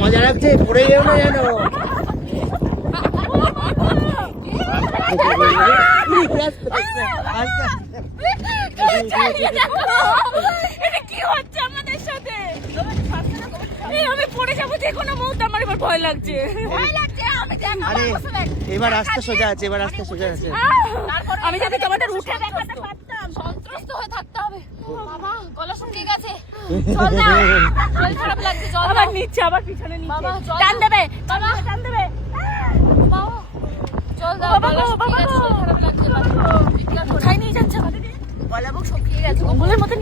মজা লাগছে, পড়ে যেও না যেন। কি হচ্ছে আমাদের সাথে? আমি পড়ে যাবো যে কোনো মুহূর্তে, আমার এবার ভয় লাগছে। আরে এবার রাস্তা সোজা আছে, এবার রাস্তা সোজা আছে। আমি যদি তোমাদের উঠে দেখাতে পারতাম। সন্ত্রস্ত হয়ে থাকতে হবে। বাবা গলা শুকিয়ে গেছে, চল না, শরীর খারাপ লাগছে, চল। আবার নিচে, আবার পিছনে নিচে। বাবা টান দেবে, বাবা টান দেবে। বাবা চল দাও, গলা শুকিয়ে গেছে, শরীর খারাপ লাগছে। কোথায় নিয়ে যাচ্ছে আমাদের? গলা বুক শুকিয়ে গেছে, কম্বলের মতন।